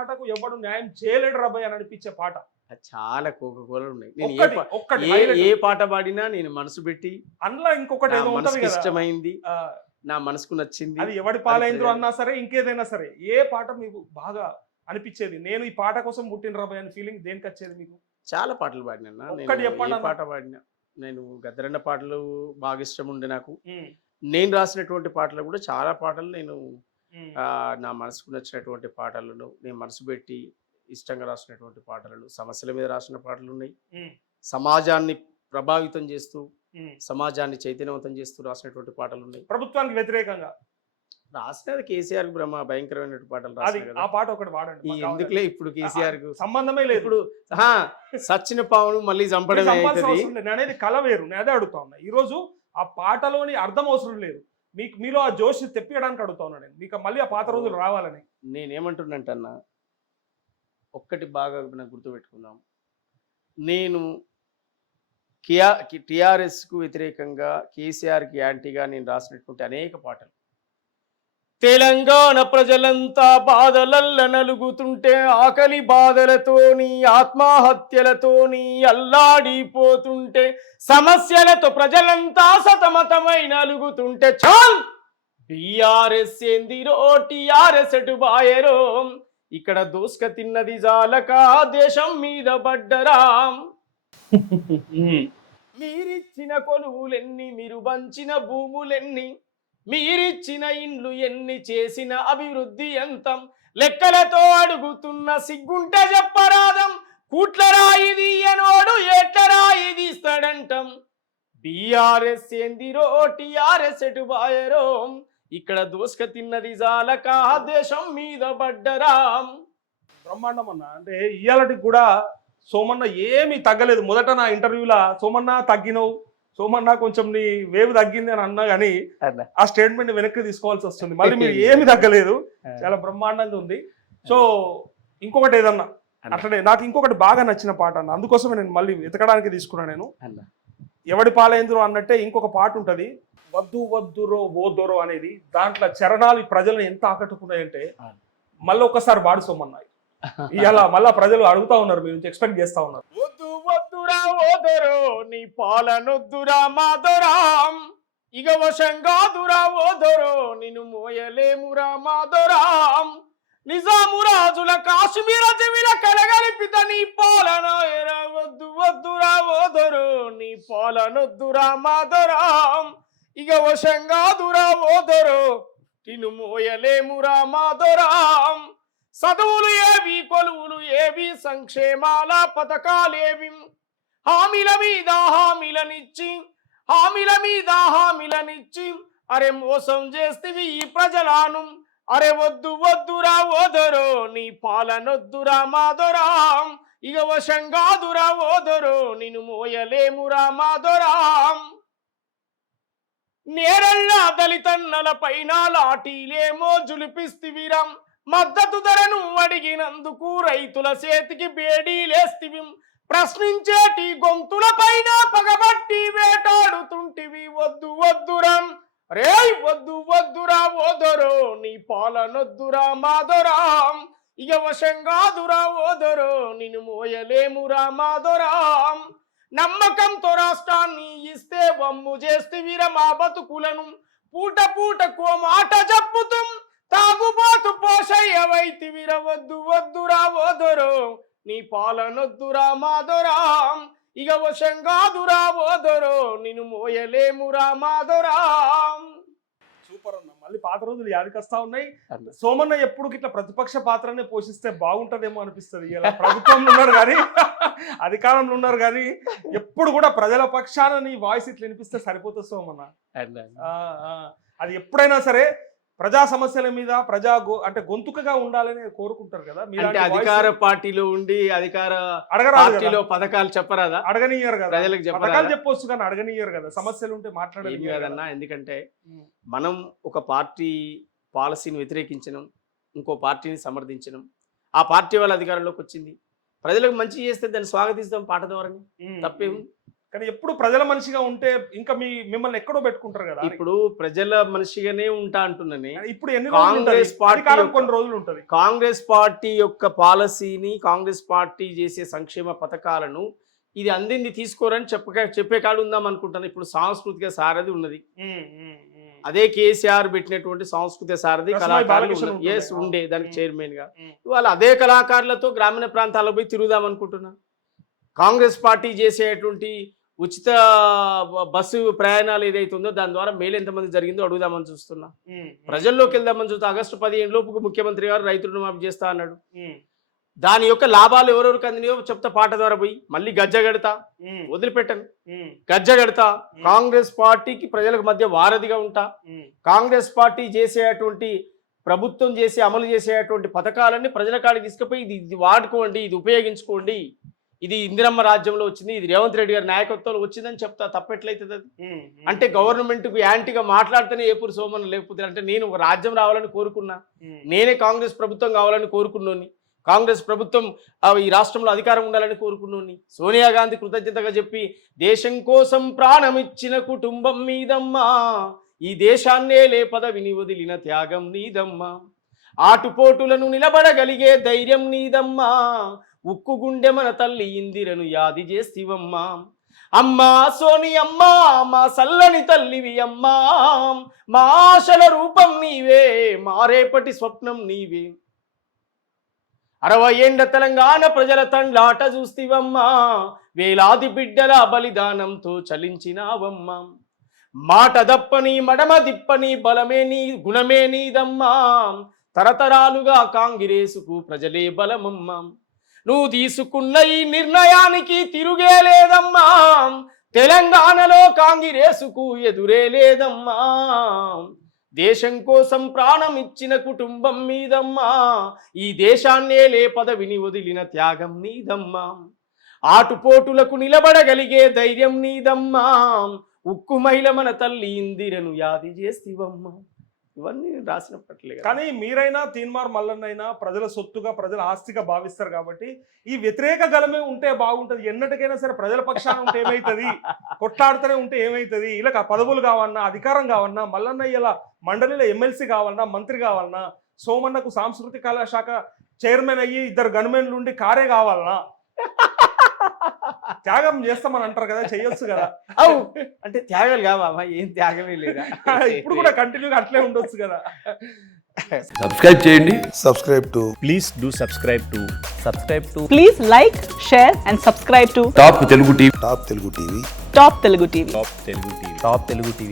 పాటకు ఎవడు న్యాయం చేయలేడు రాబాయ్ అని అనిపించే పాట చాలా కోకకోలలు ఉన్నాయి. నేను ఒక్కటి ఏ పాట పాడినా నేను మనసు పెట్టి అందులో ఇంకొకటి ఏదో ఉంటది కదా, ఇష్టమైంది, నా మనసుకు నచ్చింది, అది ఎవడి పాలైందో అన్నా సరే ఇంకేదైనా సరే ఏ పాట మీకు బాగా అనిపించేది, నేను ఈ పాట కోసం పుట్టిన రాబాయ్ అనే ఫీలింగ్ దేనికి వచ్చేది మీకు? చాలా పాటలు పాడినా. ఒక్కటి చెప్పండి. పాట పాడినా నేను గద్దరన్న పాటలు బాగా ఇష్టం ఉండే నాకు. నేను రాసినటువంటి పాటలు కూడా చాలా పాటలు నేను నా మనసుకు నచ్చినటువంటి పాటలను నేను మనసు పెట్టి ఇష్టంగా రాసినటువంటి పాటలు, సమస్యల మీద రాసిన పాటలు ఉన్నాయి, సమాజాన్ని ప్రభావితం చేస్తూ సమాజాన్ని చైతన్యవంతం చేస్తూ రాసినటువంటి పాటలు ఉన్నాయి. ప్రభుత్వానికి వ్యతిరేకంగా రాసినది కేసీఆర్ భయంకరమైన పాటలు రాసిన ఆ పాట ఒకటి వాడండి. ఎందుకులే ఇప్పుడు కేసీఆర్ సంబంధమే లేదు. ఇప్పుడు సచ్చిన పావును మళ్ళీ చంపడమే అవుతుంది. నేను అనేది కళ వేరు, నేను అదే అడుగుతా ఉన్నా. ఈ రోజు ఆ పాటలోని అర్థం అవసరం లేదు, మీకు మీలో ఆ జోష్ తెప్పియడానికి అడుగుతా ఉన్నా నేను, మీకు మళ్ళీ ఆ పాత రోజులు రావాలని. నేనేమంటున్నట్టన్నా ఒక్కటి బాగా నాకు గుర్తుపెట్టుకుందాం. నేను టిఆర్ఎస్కు వ్యతిరేకంగా కేసీఆర్కి యాంటీగా నేను రాసినటువంటి అనేక పాటలు, తెలంగాణ ప్రజలంతా బాధలల్ల నలుగుతుంటే ఆకలి బాధలతోని ఆత్మహత్యలతోని అల్లాడిపోతుంటే సమస్యలతో ప్రజలంతా సతమతమై నలుగుతుంటే చాల్ టిఆర్ఎస్ ఏందిరో టిఆర్ఎస్ ఎటు బాయరో ఇక్కడ దోసుక తిన్నది జాలక దేశం మీద పడ్డరా మీరిచ్చిన కొలువులెన్ని మీరు పంచిన భూములెన్ని మీరిచ్చిన ఇండ్లు ఎన్ని చేసిన అభివృద్ధి ఎంతం లెక్కలతో అడుగుతున్న సిగ్గుంటే చెప్పరాదం కూట్ల రాయి తీయనోడు ఎట్ల రాయి తీస్తాడంటం బీఆర్ఎస్ ఏందిరో టిఆర్ఎస్ ఎటు బాయరో ఇక్కడ దోసుక తిన్నది జాలక దేశం మీద పడ్డరా. బ్రహ్మాండం అన్న. అంటే ఇయ్యాలటికి కూడా సోమన్న ఏమీ తగ్గలేదు. మొదట నా ఇంటర్వ్యూలా సోమన్న తగ్గినవు, సోమన్న కొంచెం నీ వేవ్ తగ్గింది అని అన్నా కానీ ఆ స్టేట్మెంట్ వెనక్కి తీసుకోవాల్సి వస్తుంది. మళ్ళీ మీరు ఏమి తగ్గలేదు, చాలా బ్రహ్మాండంగా ఉంది. సో ఇంకొకటి ఏదన్నా అట్లనే నాకు ఇంకొకటి బాగా నచ్చిన పాట అన్న, అందుకోసమే నేను మళ్ళీ వెతకడానికి తీసుకున్నాను. నేను ఎవడి పాలైందిరో అన్నట్టే ఇంకొక పాట ఉంటది, వద్దు వద్దురో ఓదోరో అనేది. దాంట్లో చరణాలు ప్రజలను ఎంత ఆకట్టుకున్నాయంటే మళ్ళీ ఒకసారి బాడు సోమన్నాయి. ఇలా మళ్ళా ప్రజలు అడుగుతా ఉన్నారు, మీరు ఎక్స్పెక్ట్ చేస్తా ఉన్నారు. వద్దు వద్దురా ఓదరో నీ పాలనొద్దురా మాదరాం ఇక వశంగా దురా ఓదరో నిన్ను మోయలేమురా మాదరాం నిజాము రాజుల కాశ్మీర చెవిల కలగలిపిత నీ పాలన ఎరా వద్దు వద్దురా ఓదరో నీ పాలనొద్దురా మాదరాం ఇక వశంగా దురా ఓదరో నిన్ను మోయలేమురా మాదరాం చదువులు ఏవి కొలువులు ఏవి సంక్షేమాల పథకాలేవి హామీల మీద హామీలనిచ్చి అరే మోసం చేస్తేవి ఈ ప్రజలను అరే వద్దు వద్దురా ఓదరో నీ పాలనొద్దురా మాదరాం ఇక వశంగా దురా ఓదరో నిన్ను మోయలేమురా మాదరాం నేరళ్ళ దళితన్నల పైన లాఠీలేమో జులిపిస్తివిరం మద్దతు ధరను అడిగినందుకు రైతుల చేతికి బేడీలేస్తివి ప్రశ్నించేటి గొంతుల పైన పగబట్టి వేటాడుతుంటివి వద్దు వద్దురం రే వద్దు వద్దురా ఓదరో నీ పాలనొద్దురా మాదరాం ఇక వశంగా దురా ఓదరో నిన్ను మోయలేమురా మాదరాం నమ్మకంతో రాష్ట్రాన్ని ఇస్తే వమ్ము చేస్తివిర మా బతుకులను పూట పూటకో మాట చెప్పుతూ తాగుబోతు పోషయ్యవైతివిర వద్దు వద్దురా ఓదరో నీ పాలనొద్దురా మాదరాం ఇక వశంగా దురా ఓదరో నిన్ను మోయలేమురా మాదరాం. సూపర్ అన్న. మళ్ళీ పాత రోజులు యాదికొస్తా ఉన్నాయి. సోమన్న ఎప్పుడు ఇట్లా ప్రతిపక్ష పాత్రనే పోషిస్తే బాగుంటదేమో అనిపిస్తుంది. ఇలా ప్రభుత్వంలో ఉన్నారు కానీ అధికారంలో ఉన్నారు కానీ ఎప్పుడు కూడా ప్రజల పక్షాన నీ వాయిస్ ఇట్లా వినిపిస్తే సరిపోతుంది సోమన్న. అది ఎప్పుడైనా సరే ప్రజా సమస్యల మీద అంటే గొంతుకగా ఉండాలని కోరుకుంటారు కదా. అధికార పార్టీలో ఉండి అధికార పార్టీలో పథకాలు చెప్పరాదా? అడగనియ్యారు కదా, ప్రజలకు పథకాలు చెప్పొచ్చు కానీ అడగనియ్యారు కదా, సమస్యలు ఉంటే మాట్లాడేది కదన్నా. ఎందుకంటే మనం ఒక పార్టీ పాలసీని వ్యతిరేకించడం, ఇంకో పార్టీని సమర్థించడం, ఆ పార్టీ వాళ్ళ అధికారంలోకి వచ్చింది, ప్రజలకు మంచి చేస్తే దాన్ని స్వాగతిస్తాం పాట ద్వారానే, తప్పేముంది? కానీ ఎప్పుడు ప్రజల మనిషిగా ఉంటే ఇంకా మిమ్మల్ని ఎక్కడో పెట్టుకుంటారు కదా. ఇప్పుడు ప్రజల మనిషిగానే ఉంటా అంటున్నానే. ఇప్పుడు ఎన్ని కాంగ్రెస్ పార్టీ కొన్ని రోజులు ఉంటది. కాంగ్రెస్ పార్టీ యొక్క పాలసీని, కాంగ్రెస్ పార్టీ చేసే సంక్షేమ పథకాలను ఇది అందింది తీసుకోరని చెప్పే కాడు ఉందాం అనుకుంటాను. ఇప్పుడు సాంస్కృతిక సారథి ఉన్నది, అదే కేసీఆర్ పెట్టినటువంటి సాంస్కృతిక సారథి కళాకారులు ఉండే దానికి చైర్మన్ గా. ఇవాళ అదే కళాకారులతో గ్రామీణ ప్రాంతాల్లో పోయి తిరుగుదాం అనుకుంటున్నా. కాంగ్రెస్ పార్టీ చేసేటువంటి ఉచిత బస్సు ప్రయాణాలు ఏదైతే ఉందో దాని ద్వారా మేలు ఎంతమంది జరిగిందో అడుగుదామని చూస్తున్నా. ప్రజల్లోకి వెళ్దామని చూస్తే ఆగస్టు 15 లోపు ముఖ్యమంత్రి గారు రైతు రుణమాఫీ చేస్తా అన్నాడు. దాని యొక్క లాభాలు ఎవరెవరికి అందినాయో చెప్తా పాట ద్వారా పోయి. మళ్ళీ గజ్జగడతా, వదిలిపెట్టను, గజ్జగడతా. కాంగ్రెస్ పార్టీకి ప్రజలకు మధ్య వారధిగా ఉంటా. కాంగ్రెస్ పార్టీ చేసేటువంటి ప్రభుత్వం అమలు చేసేటువంటి పథకాలన్నీ ప్రజల కాడికి తీసుకుపోయి ఇది వాడుకోండి, ఇది ఉపయోగించుకోండి, ఇది ఇందిరమ్మ రాజ్యంలో వచ్చింది, ఇది రేవంత్ రెడ్డి గారి నాయకత్వంలో వచ్చిందని చెప్తా. తప్పెట్లయితుంది అది? అంటే గవర్నమెంట్కు యాంటీగా మాట్లాడితేనే ఏపూరు సోమన్, లేకపోతే అంటే నేను ఒక రాజ్యం రావాలని కోరుకున్నా, నేనే కాంగ్రెస్ ప్రభుత్వం కావాలని కోరుకున్నాను, కాంగ్రెస్ ప్రభుత్వం ఈ రాష్ట్రంలో అధికారం ఉండాలని కోరుకున్నాను. సోనియా గాంధీ కృతజ్ఞతగా చెప్పి దేశం కోసం ప్రాణమిచ్చిన కుటుంబం మీదమ్మా, ఈ దేశాన్నే పదవిని వదిలిన త్యాగం నీదమ్మా, ఆటుపోటులను నిలబడగలిగే ధైర్యం నీదమ్మా, ఉక్కు గుండె మన తల్లి ఇందిరను యాది చేస్తివమ్మా, అమ్మా సోనియమ్మా మా సల్లని తల్లివి అమ్మా, మా ఆశల రూపం నీవే, మా రేపటి స్వప్నం నీవే, 60 ఏళ్ల తెలంగాణ ప్రజల తండ్లాట చూస్తివమ్మా, వేలాది బిడ్డల బలిదానంతో చలించినావమ్మా, మాట దప్పని మడమ దిప్పని బలమే నీ గుణమే నీదమ్మా, తరతరాలుగా కాంగ్రెసుకు ప్రజలే బలమమ్మా, నువ్వు తీసుకున్న ఈ నిర్ణయానికి తిరుగే లేదమ్మా, తెలంగాణలో కాంగ్రెసుకు ఎదురే లేదమ్మా, దేశం కోసం ప్రాణం ఇచ్చిన కుటుంబం మీదమ్మా, ఈ దేశాన్నే పదవిని వదిలిన త్యాగం నీదమ్మా, ఆటుపోటులకు నిలబడగలిగే ధైర్యం నీదమ్మా, ఉక్కు మహిళ మన తల్లి ఇందిరను యాది చేస్తివమ్మా. ఇవన్నీ రాసినప్పట్లే. కానీ మీరైనా తీన్మార్ మల్లన్నైనా ప్రజల సొత్తుగా, ప్రజల ఆస్తిగా భావిస్తారు కాబట్టి ఈ వ్యతిరేక గలమే ఉంటే బాగుంటది. ఎన్నటికైనా సరే ప్రజల పక్షాన ఉంటే ఏమైతుంది, కొట్లాడుతూనే ఉంటే ఏమైతుంది, ఇలా పదవులు కావన్నా, అధికారం కావన్నా, మల్లన్న ఇలా మండలిలో ఎమ్మెల్సీ కావాలన్నా, మంత్రి కావాలన్నా, సోమన్నకు సాంస్కృతిక కళా శాఖ చైర్మన్ అయ్యి 2 గన్మెన్లు ఉండి కారే కావాలన్నా, త్యాగం చేస్తామని అంటారు కదా, చెయ్యొచ్చు కదా. అవు అంటే త్యాగాలు కావా, ఏం త్యాగమే లేదా? ఇప్పుడు కూడా కంటిన్యూగా అట్లే ఉండొచ్చు కదా. సబ్స్క్రైబ్ చేయండి. Please do subscribe to Please like, share and subscribe to top Telugu TV. Top Telugu TV. Top Telugu TV.